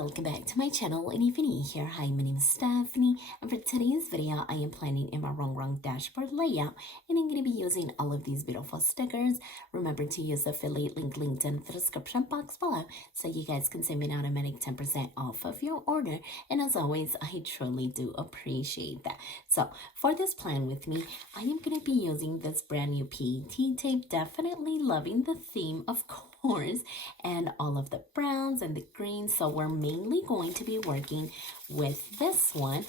welcome back to my channel, and if you're new here, hi, my name is Stephany, and for today's video, I am planning in my Rongrong Dashboard Layout, and I'm going to be using all of these beautiful stickers. Remember to use the affiliate link linked in the description box below, so you guys can save me an automatic 10% off of your order, and as always, I truly do appreciate that. So, for this plan with me, I am going to be using this brand new PET tape, definitely loving the theme, of course, and all of the browns and the greens. So we're mainly going to be working with this one,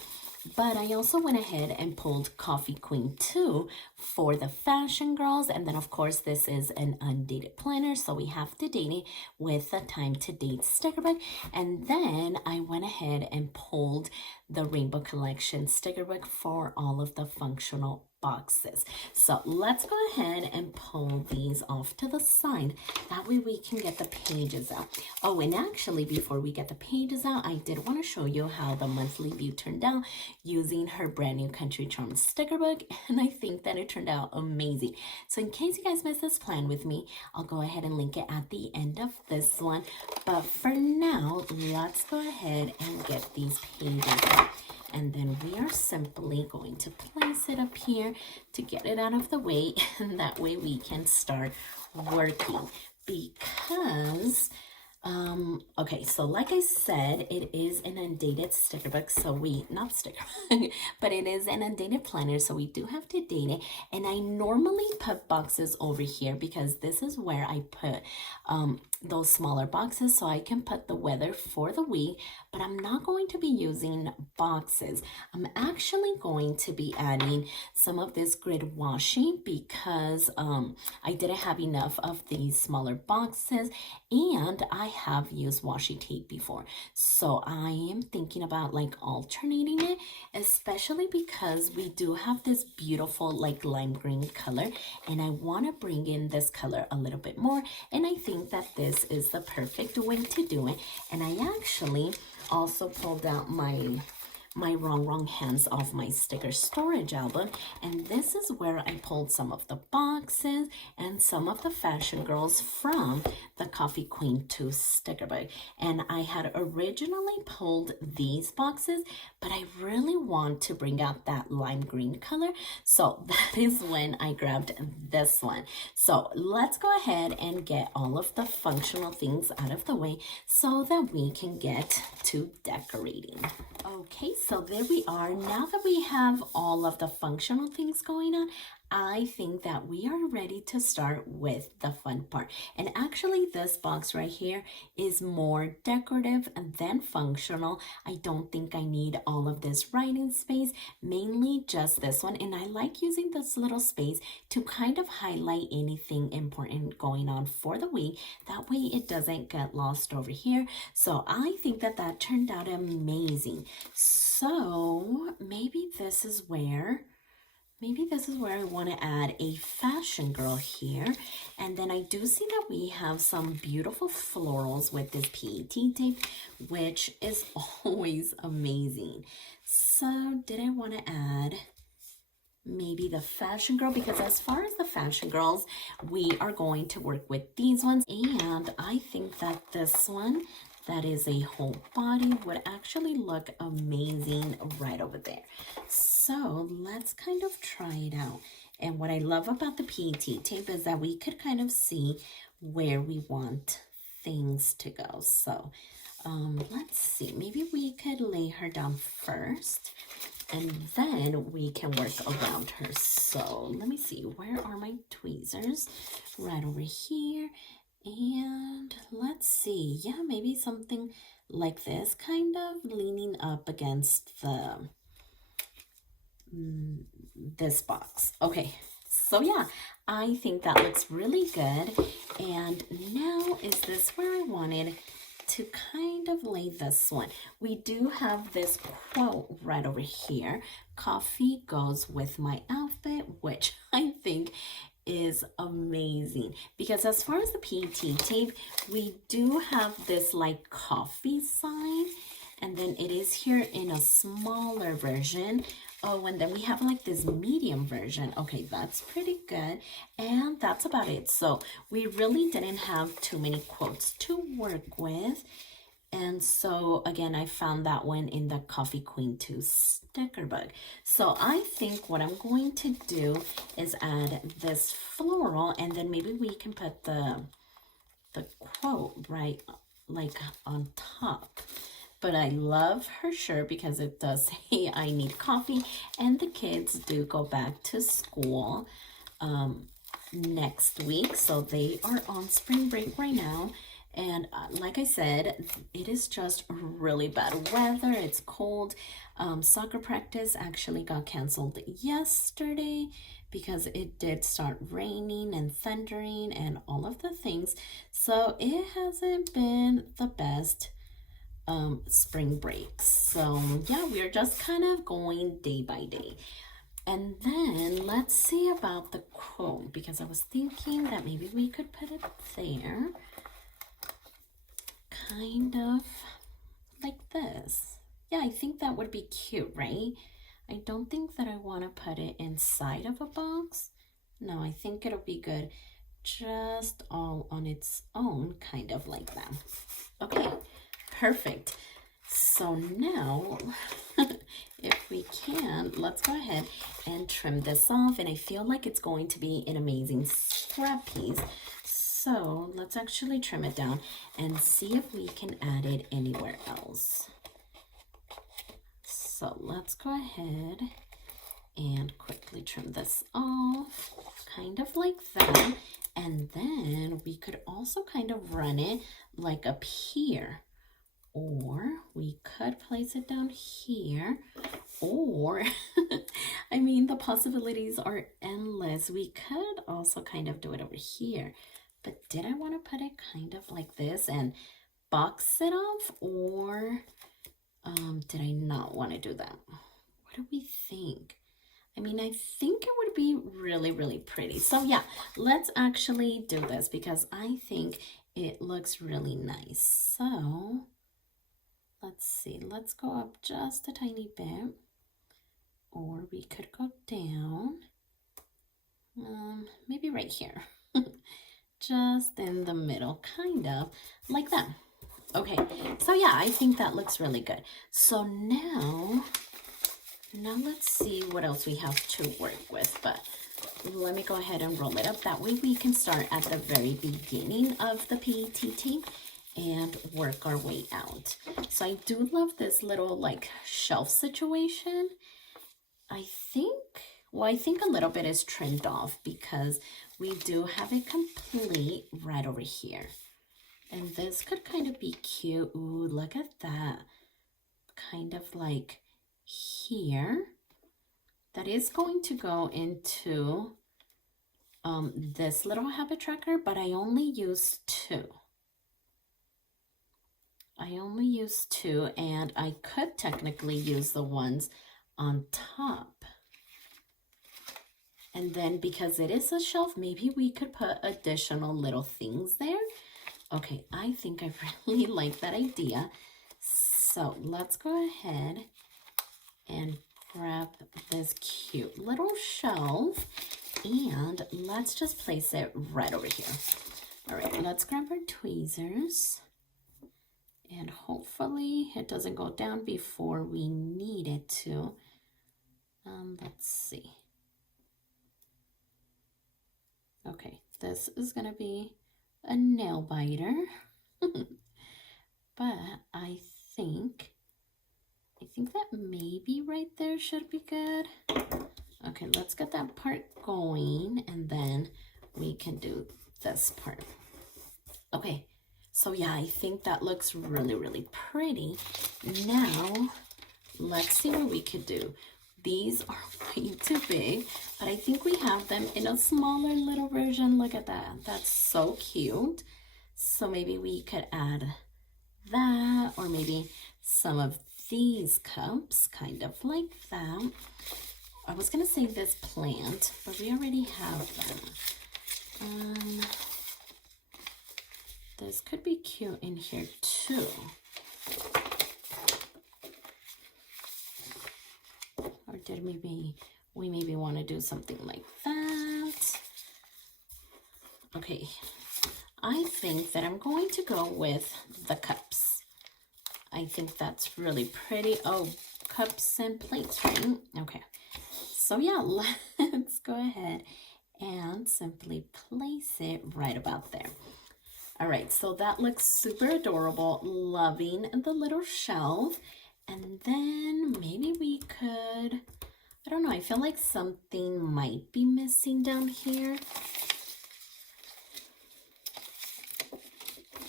but I also went ahead and pulled Coffee Queen 2 for the fashion girls. And then of course this is an undated planner, so we have to date it with a time to date sticker book. And then I went ahead and pulled the Rainbow Collection sticker book for all of the functional boxes. So let's go ahead and pull these off to the side. That way we can get the pages out. Oh, and actually before we get the pages out, I did want to show you how the monthly view turned out using her brand new Country Charms sticker book, and I think that it turned out amazing. So in case you guys missed this plan with me, I'll go ahead and link it at the end of this one. But for now, let's go ahead and get these pages out. And then we are simply going to place it up here to get it out of the way, and that way we can start working. Because okay, so like I said, it is an undated sticker book, so not sticker but it is an undated planner, so we do have to date it. And I normally put boxes over here because this is where I put those smaller boxes, so I can put the weather for the week. But I'm not going to be using boxes. I'm actually going to be adding some of this grid washi because I didn't have enough of these smaller boxes, and I have used washi tape before, so I am thinking about like alternating it, especially because we do have this beautiful like lime green color, and I want to bring in this color a little bit more, and I think that this is the perfect way to do it. And I actually also pulled out my Rongrong hands off my sticker storage album, and this is where I pulled some of the boxes and some of the fashion girls from the Coffee Queen 2 sticker book. And I had originally pulled these boxes, but I really want to bring out that lime green color, so that is when I grabbed this one. So let's go ahead and get all of the functional things out of the way so that we can get to decorating. Okay, so there we are. Now that we have all of the functional things going on, I think that we are ready to start with the fun part. And actually this box right here is more decorative than functional. I don't think I need all of this writing space, mainly just this one. And I like using this little space to kind of highlight anything important going on for the week. That way it doesn't get lost over here. So I think that that turned out amazing. So maybe this is where I want to add a fashion girl here. And then I do see that we have some beautiful florals with this PET tape, which is always amazing. So did I want to add maybe the fashion girl? Because as far as the fashion girls, we are going to work with these ones. And I think that this one that is a whole body would actually look amazing right over there. So let's kind of try it out. And what I love about the PET tape is that we could kind of see where we want things to go. So let's see, maybe we could lay her down first, and then we can work around her. So let me see, where are my tweezers? Right over here. And let's see, yeah, maybe something like this, kind of leaning up against the this box. Okay, so yeah, I think that looks really good. And now is this where I wanted to kind of lay this one. We do have this quote right over here, coffee goes with my outfit, which I think is amazing, because as far as the PET tape, we do have this like coffee sign, and then it is here in a smaller version. Oh, and then we have like this medium version. Okay, that's pretty good. And that's about it. So we really didn't have too many quotes to work with. And so again, I found that one in the Coffee Queen 2 sticker book. So I think what I'm going to do is add this floral, and then maybe we can put the quote right like on top. But I love her shirt because it does say I need coffee, and the kids do go back to school next week, so they are on spring break right now. And like I said, it is just really bad weather. It's cold. Soccer practice actually got canceled yesterday because it did start raining and thundering and all of the things. So it hasn't been the best spring breaks. So yeah, we're just kind of going day by day. And then let's see about the quote, because I was thinking that maybe we could put it there, kind of like this. Yeah, I think that would be cute, right? I don't think that I want to put it inside of a box. No, I think it'll be good just all on its own, kind of like that. Okay, perfect. So now, if we can, let's go ahead and trim this off. And I feel like it's going to be an amazing scrap piece. So let's actually trim it down and see if we can add it anywhere else. So let's go ahead and quickly trim this off, kind of like that. And then we could also kind of run it like up here. Or we could place it down here, or I mean, the possibilities are endless. We could also kind of do it over here, but did I want to put it kind of like this and box it off, or did I not want to do that? What do we think? I mean, I think it would be really, really pretty. So yeah, let's actually do this because I think it looks really nice. So let's see, let's go up just a tiny bit, or we could go down, maybe right here, just in the middle, kind of like that. Okay, so yeah, I think that looks really good. So now let's see what else we have to work with, but let me go ahead and roll it up. That way we can start at the very beginning of the PETT and work our way out. So I do love this little like shelf situation. I think a little bit is trimmed off because we do have it complete right over here. And this could kind of be cute. Ooh, look at that. Kind of like here. That is going to go into this little habit tracker, but I only use two. And I could technically use the ones on top. And then because it is a shelf, maybe we could put additional little things there. Okay, I think I really like that idea. So let's go ahead and grab this cute little shelf and let's just place it right over here. All right, let's grab our tweezers. And hopefully it doesn't go down before we need it to. Let's see. Okay, this is gonna be a nail biter. But I think that maybe right there should be good. Okay, let's get that part going and then we can do this part. Okay. So yeah, I think that looks really, really pretty. Now, let's see what we could do. These are way too big, but I think we have them in a smaller little version. Look at that. That's so cute. So maybe we could add that, or maybe some of these cups, kind of like that. I was going to say this plant, but we already have that. This could be cute in here too. Or did we maybe want to do something like that? Okay, I think that I'm going to go with the cups. I think that's really pretty. Oh, cups and plates, right? Okay. So yeah, let's go ahead and simply place it right about there. All right, so that looks super adorable. Loving the little shelf. And then maybe we could, I don't know, I feel like something might be missing down here.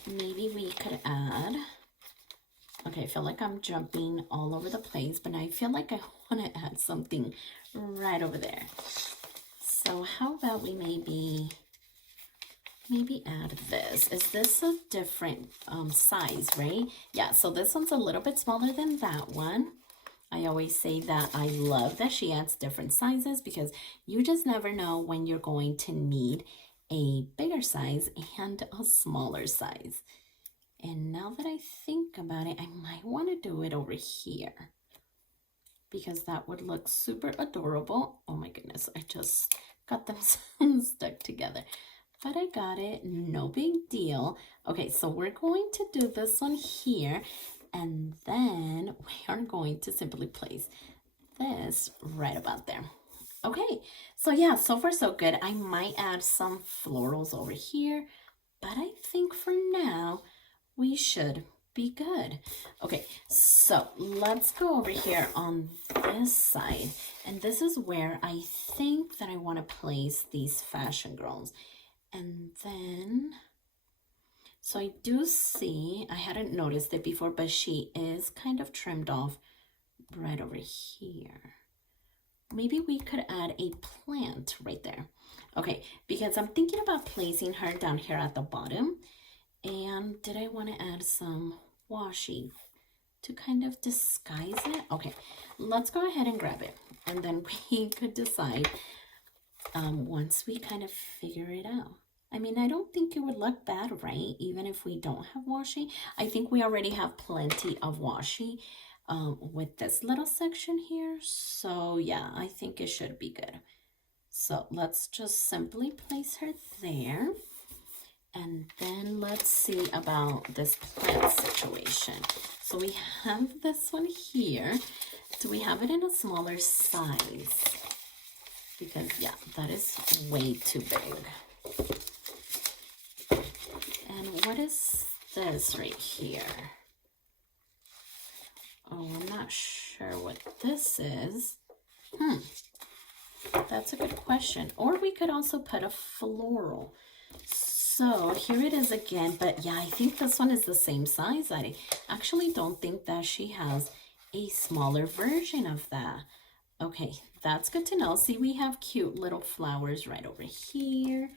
Maybe we could add, okay, I feel like I'm jumping all over the place, but I feel like I want to add something right over there. So how about we maybe add this. Is this a different size, right? Yeah, so this one's a little bit smaller than that one. I always say that I love that she adds different sizes because you just never know when you're going to need a bigger size and a smaller size. And now that I think about it, I might want to do it over here because that would look super adorable. Oh my goodness, I just got them stuck together. But I got it, no big deal. Okay, so we're going to do this one here, and then we are going to simply place this right about there. Okay, so yeah, so far so good. I might add some florals over here, but I think for now we should be good. Okay, so let's go over here on this side, and this is where I think that I want to place these fashion girls. And then, so I do see, I hadn't noticed it before, but she is kind of trimmed off right over here. Maybe we could add a plant right there. Okay, because I'm thinking about placing her down here at the bottom. And did I want to add some washi to kind of disguise it? Okay, let's go ahead and grab it. And then we could decide once we kind of figure it out. I mean, I don't think it would look bad, right? Even if we don't have washi. I think we already have plenty of washi with this little section here. So yeah, I think it should be good. So let's just simply place her there. And then let's see about this plant situation. So we have this one here. Do we have it in a smaller size? Because yeah, that is way too big. And what is this right here? Oh, I'm not sure what this is. That's a good question. Or we could also put a floral. So here it is again, but yeah, I think this one is the same size. I actually don't think that she has a smaller version of that. Okay, that's good to know. See, we have cute little flowers right over here.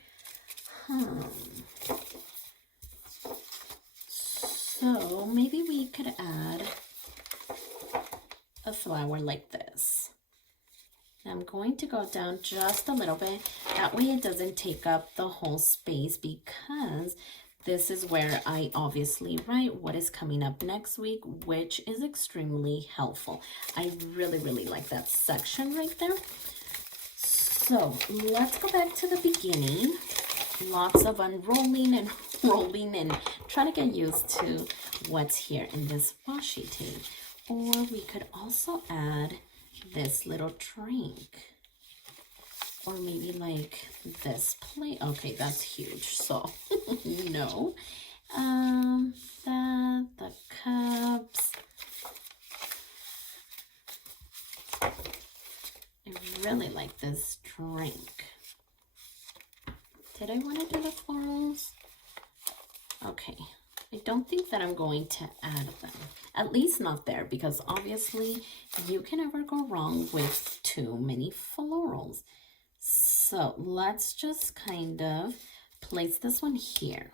So maybe we could add a flower like this. I'm going to go down just a little bit. That way it doesn't take up the whole space because this is where I obviously write what is coming up next week, which is extremely helpful. I really, really like that section right there. So let's go back to the beginning. Lots of unrolling and rolling and trying to get used to what's here in this washi tape. Or we could also add this little drink, or maybe like this plate. Okay, that's huge, so no. The cups. I really like this drink. Did I want to do the florals? Okay, I don't think that I'm going to add them. At least not there, because obviously you can never go wrong with too many florals. So let's just kind of place this one here.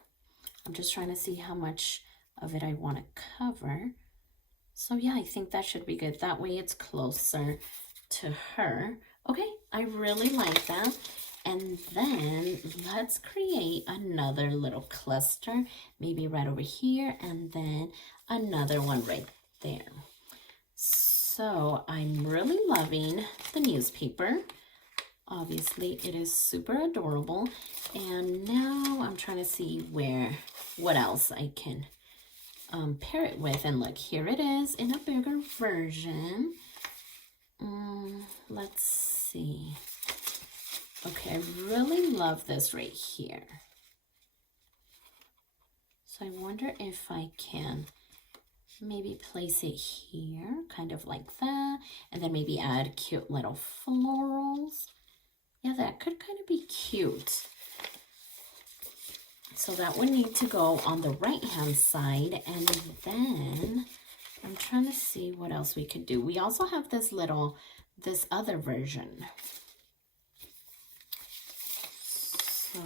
I'm just trying to see how much of it I want to cover. So yeah, I think that should be good. That way it's closer to her. Okay, I really like that. And then let's create another little cluster, maybe right over here, and then another one right there. So I'm really loving the newspaper. Obviously, it is super adorable. And now I'm trying to see what else I can pair it with. And look, here it is in a bigger version. Let's see. Okay, I really love this right here. So I wonder if I can maybe place it here, kind of like that, and then maybe add cute little florals. Yeah, that could kind of be cute. So that would need to go on the right-hand side, and then I'm trying to see what else we could do. We also have this other version. So,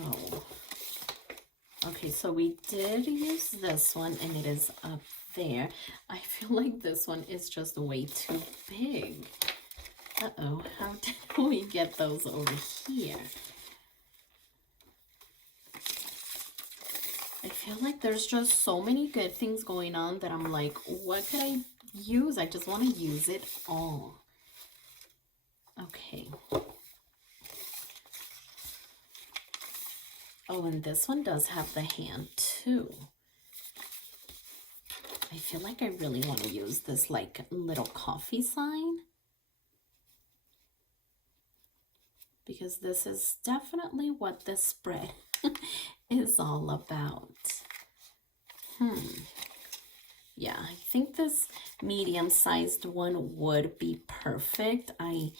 okay, so we did use this one, and it is up there. I feel like this one is just way too big. Uh-oh, how did we get those over here? I feel like there's just so many good things going on that I'm like, what could I use? I just want to use it all. Okay. Oh, and this one does have the hand too. I feel like I really want to use this like little coffee sign, because this is definitely what this spread is all about. Yeah, I think this medium-sized one would be perfect. I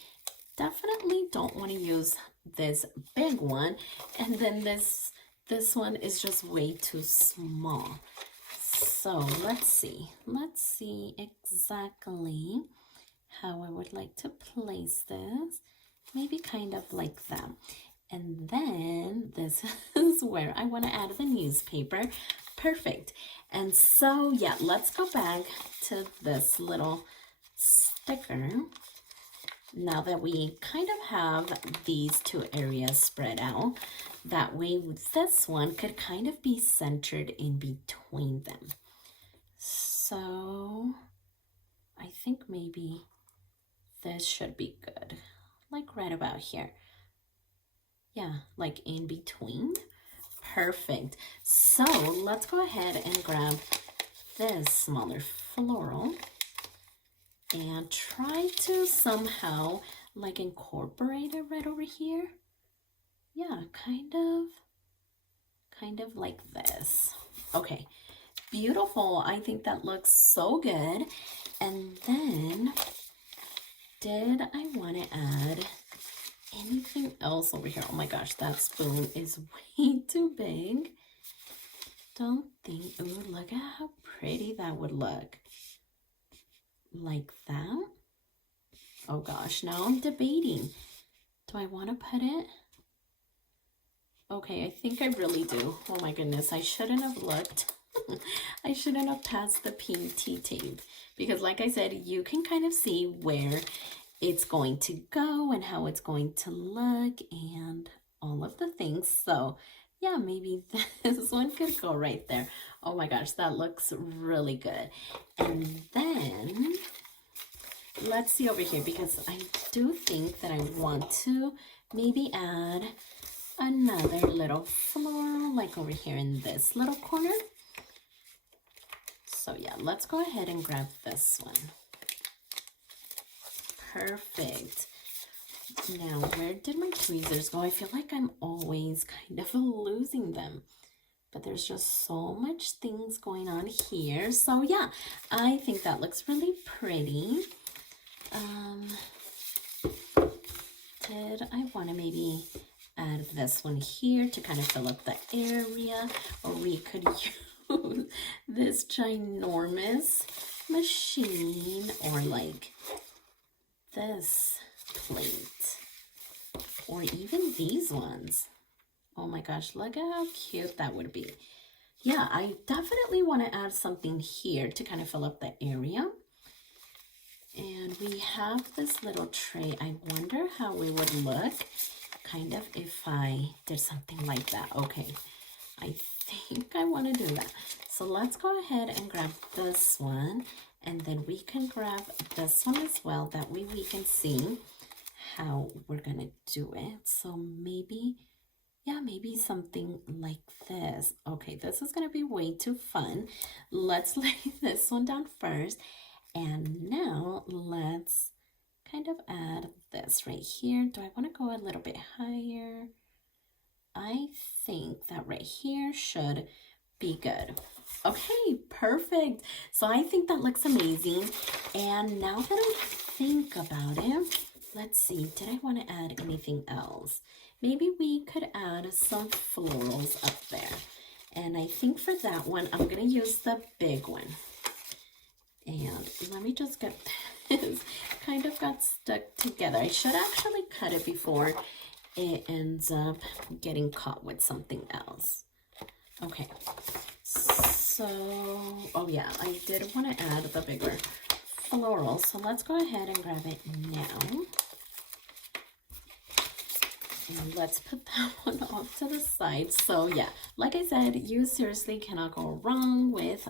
definitely don't want to use this big one, and then this one is just way too small. So let's see exactly how I would like to place this. Maybe kind of like that. And then this is where I want to add the newspaper. Perfect. And so, yeah, let's go back to this little sticker. Now that we kind of have these two areas spread out, that way this one could kind of be centered in between them. So I think maybe this should be good, like right about here. Yeah, like in between. Perfect. So let's go ahead and grab this smaller floral and try to somehow like incorporate it right over here. Yeah, kind of like this. Okay, beautiful. I think that looks so good. And then did I want to add anything else over here? Oh my gosh, that spoon is way too big. Don't think, ooh, look at how pretty that would look. Like that. Oh gosh, now I'm debating. Do I want to put it? Okay, I think I really do. Oh my goodness, I shouldn't have looked. I shouldn't have passed the PT tape, because like I said, you can kind of see where it's going to go and how it's going to look and all of the things. So yeah, maybe this one could go right there. Oh my gosh, that looks really good. And then let's see over here, because I do think that I want to maybe add another little floral like over here in this little corner. So yeah, let's go ahead and grab this one. Perfect. Now, where did my tweezers go? I feel like I'm always kind of losing them, but there's just so much things going on here. So yeah, I think that looks really pretty. Did I want to maybe add this one here to kind of fill up the area, or we could use this ginormous machine, or like this plate, or even these ones. Oh my gosh, look at how cute that would be. Yeah, I definitely want to add something here to kind of fill up the area. And we have this little tray. I wonder how we would look kind of if I did something like that. Okay, I think I want to do that. So let's go ahead and grab this one, and then we can grab this one as well. That way we can see how we're gonna do it. So maybe yeah, maybe something like this. Okay, this is gonna be way too fun. Let's lay this one down first. And now let's kind of add this right here. Do I want to go a little bit higher? I think that right here should be good. Okay, perfect. So I think that looks amazing. And now that I think about it, let's see, did I want to add anything else? Maybe we could add some florals up there. And I think for that one, I'm going to use the big one. And let me just get this, kind of got stuck together. I should actually cut it before it ends up getting caught with something else. Okay, so, oh yeah, I did want to add the bigger floral, so let's go ahead and grab it now. And let's put that one off to the side. So yeah, like I said, you seriously cannot go wrong with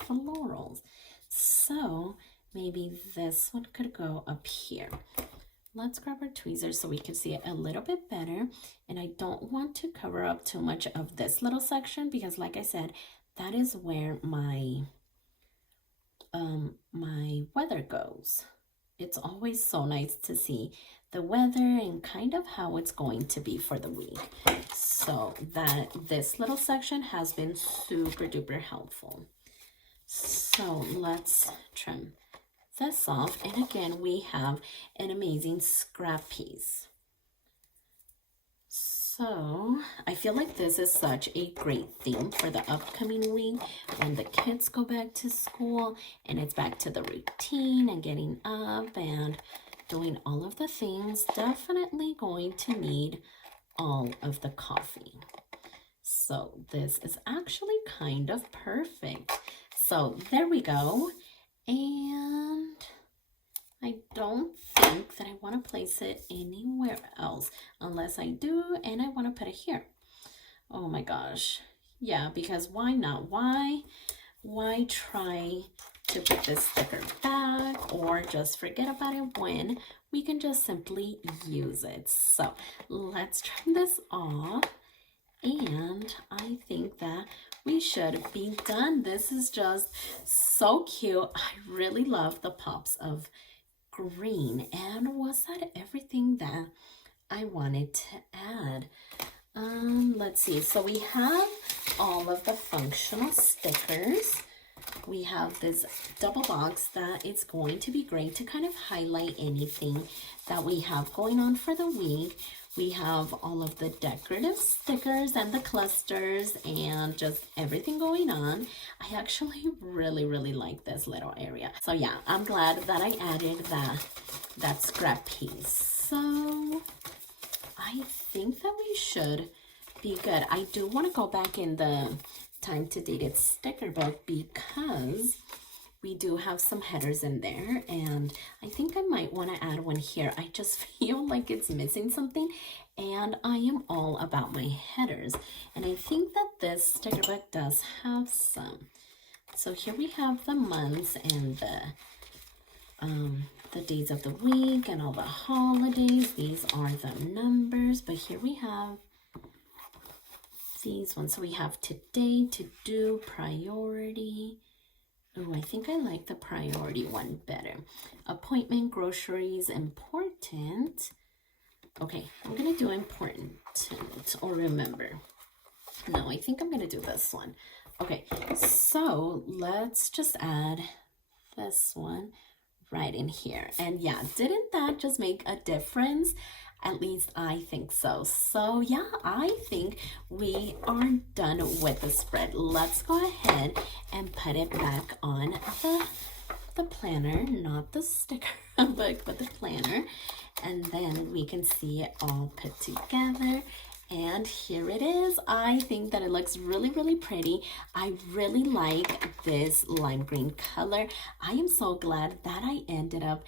florals. So maybe this one could go up here. Let's grab our tweezers so we can see it a little bit better. And I don't want to cover up too much of this little section because like I said, that is where my my weather goes. It's always so nice to see the weather and kind of how it's going to be for the week. So that this little section has been super duper helpful. So let's trim this off. And again, we have an amazing scrap piece. So I feel like this is such a great theme for the upcoming week when the kids go back to school and it's back to the routine and getting up and doing all of the things. Definitely going to need all of the coffee. So this is actually kind of perfect. So there we go. And I don't think that I want to place it anywhere else unless I do, and I want to put it here. Oh my gosh. Yeah, because why not? Why try to put this sticker back or just forget about it when we can just simply use it? So let's trim this off. And I think that we should be done. This is just so cute. I really love the pops of green. And was that everything that I wanted to add? Let's see. So we have all of the functional stickers. We have this double box that it's going to be great to kind of highlight anything that we have going on for the week. We have all of the decorative stickers and the clusters and just everything going on. I actually really like this little area. So yeah, I'm glad that I added that scrap piece. So I think that we should be good. I do want to go back in the time to date it sticker book because we do have some headers in there, and I think I might want to add one here. I just feel like it's missing something, and I am all about my headers, and I think that this sticker book does have some. So here we have the months and the days of the week and all the holidays. These are the numbers, but here we have these ones. So we have today, to do, priority. Oh, I think I like the priority one better. Appointment, groceries, important. Okay, I'm going to do important or remember. No, I think I'm going to do this one. Okay, so let's just add this one right in here. And yeah, didn't that just make a difference? At least I think so. So yeah, I think we are done with the spread. Let's go ahead and put it back on the planner, not the sticker book, but the planner. And then we can see it all put together. And here it is. I think that it looks really pretty. I really like this lime green color. I am so glad that I ended up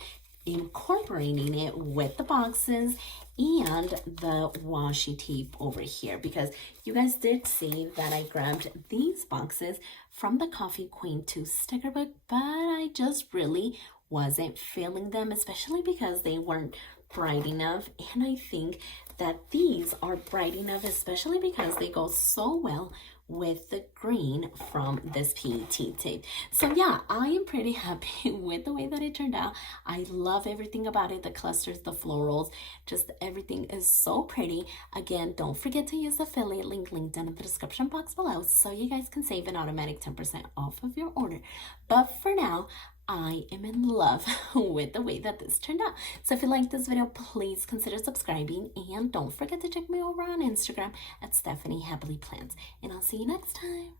incorporating it with the boxes and the washi tape over here, because you guys did see that I grabbed these boxes from the Coffee Queen 2 sticker book, but I just really wasn't feeling them, especially because they weren't bright enough. And I think that these are bright enough, especially because they go so well with the green from this PET tape. So yeah, I am pretty happy with the way that it turned out. I love everything about it, the clusters, the florals, just everything is so pretty. Again, don't forget to use the affiliate link linked down in the description box below so you guys can save an automatic 10% off of your order. But for now, I am in love with the way that this turned out. So if you like this video, please consider subscribing, and don't forget to check me over on Instagram at stephanyhappilyplans. And I'll see you next time.